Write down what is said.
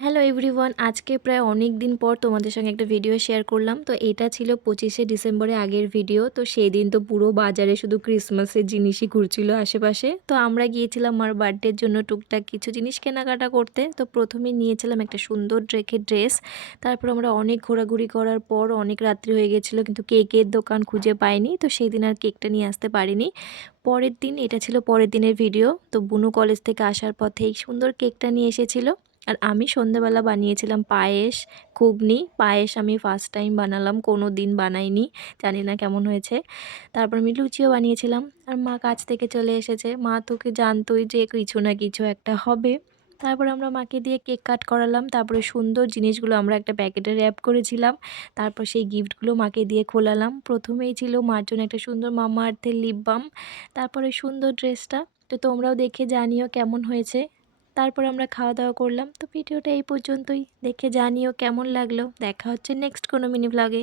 Hello everyone, আজকে প্রায় অনেক দিন পর তোমাদের সঙ্গে একটা ভিডিও শেয়ার করলাম। তো এটা ছিল 25শে ডিসেম্বরে আগের ভিডিও। তো সেই দিন তো পুরো বাজারে শুধু ক্রিসমাসের জিনিসই ঘুরছিল আশেপাশে। তো আমরা গিয়েছিলাম মার বার্থডের জন্য টুকটাক কিছু জিনিস কেনাকাটা করতে। তো প্রথমে নিয়েছিলাম একটা সুন্দর রেখে ড্রেস। তারপর আমরা অনেক ঘোরাঘুরি করার পর অনেক রাত্রি হয়ে গেছিলো, কিন্তু কেকের দোকান খুঁজে পাইনি। তো সেই দিন আর কেকটা নিয়ে আসতে পারিনি। পরের দিন, এটা ছিল পরের দিনের ভিডিও। তো বুনু কলেজ থেকে আসার পথে এই সুন্দর কেকটা নিয়ে এসেছিলো। আর আমি সন্ধ্যাবেলা বানিয়েছিলাম পায়েস, ঘুগনি। পায়েস আমি ফার্স্ট টাইম বানালাম, কোনো দিন বানাইনি, জানি না কেমন হয়েছে। তারপর আমি লুচিও বানিয়েছিলাম। আর মা কাছ থেকে চলে এসেছে। মা তোকে জানতোই যে কিছু না কিছু একটা হবে। তারপর আমরা মাকে দিয়ে কেক কাট করালাম। তারপরে সুন্দর জিনিসগুলো আমরা একটা প্যাকেটে র্যাপ করেছিলাম। তারপর সেই গিফটগুলো মাকে দিয়ে খোলালাম। প্রথমেই ছিল মার জন্য একটা সুন্দর মামা আর্থের লিপ বাম, তারপরে সুন্দর ড্রেসটা। তো তোমরাও দেখে জানিও কেমন হয়েছে। তারপর আমরা খাওয়া দাওয়া করলাম। তো ভিডিওটা এই পর্যন্তই, দেখে জানিও কেমন লাগলো। দেখা হচ্ছে নেক্সট কোনো মিনি ব্লগে।